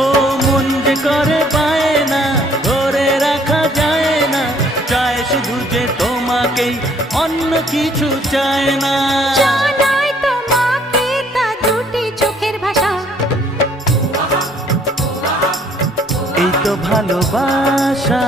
ও মন যে করে পায় না, ধরে রাখা যায় না, চায় শুধু যে তোমাকেই, অন্য কিছু চায় না। জানাই তোমাকে তা দুটি চোখের ভাষা, এই তো ভালোবাসা।